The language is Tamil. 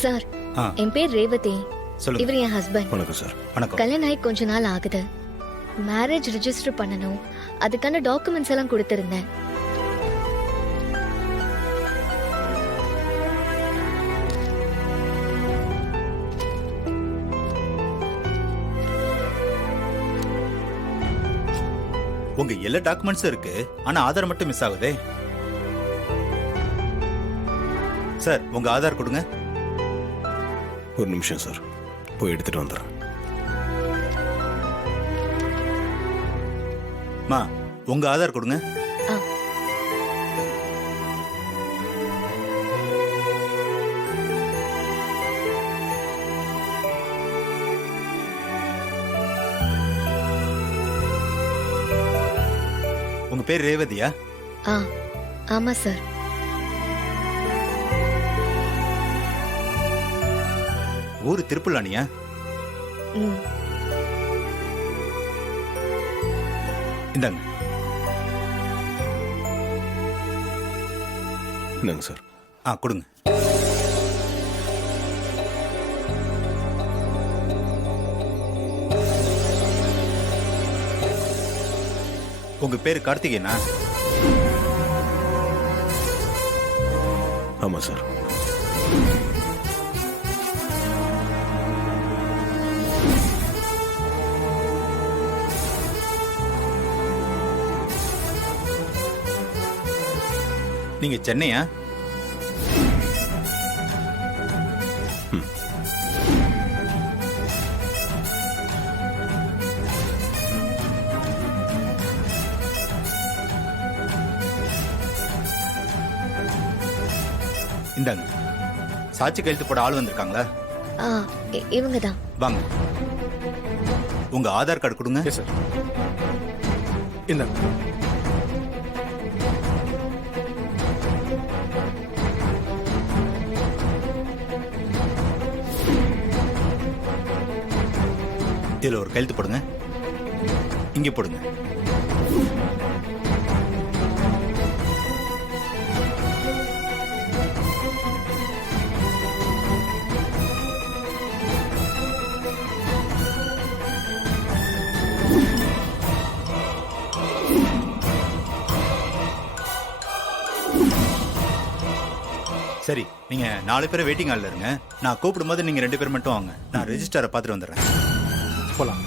சார், என் பேர் ரேவதி. இவர் என் ஹஸ்பண்ட். வணக்கம் சார். வணக்கம். கல்யாணம் ஆகி கொஞ்ச நாள் ஆகுது. மேரேஜ் ரெஜிஸ்டர் பண்ணணும், அதுக்கான டாக்குமெண்ட்ஸ் எல்லாம் கொடுத்திருந்தேன். உங்க எல்லா டாக்குமெண்ட்ஸும் இருக்கு, ஆனா ஆதார் மட்டும் மிஸ் ஆகுதே. சார், உங்க ஆதார் கொடுங்க. ஒரு நிமிஷம் சார், போய் எடுத்துட்டு வந்துடுறேன். மா, உங்க ஆதார் கொடுங்க. ஆ. உங்க பேர் ரேவதியா? ஆ, ஆமா சார். ஊரு திருப்புல்லானியா? ம். இந்தாங்க. என்னங்க சார்? கொடுங்க. உங்க பேரு கார்த்திகேயனா? ஆமா சார். நீங்க சென்னையா? இந்தாங்க. சாட்சி கையெழுத்து போட ஆள் வந்திருக்காங்களா? இவங்க தான். வாங்க. உங்க ஆதார் கார்டு கொடுங்க. Yes sir. இந்தாங்க. இதுல ஒரு கையெழுத்து போடுங்க. இங்க போடுங்க. சரி, நீங்க 4 பேர் வெயிட்டிங் ஹால்ல இருங்க. நான் கூப்பிடும்போது நீங்க 2 பேர் மட்டும் வாங்க. நான் ரெஜிஸ்டரை பார்த்துட்டு வந்துடுறேன். போலாம்.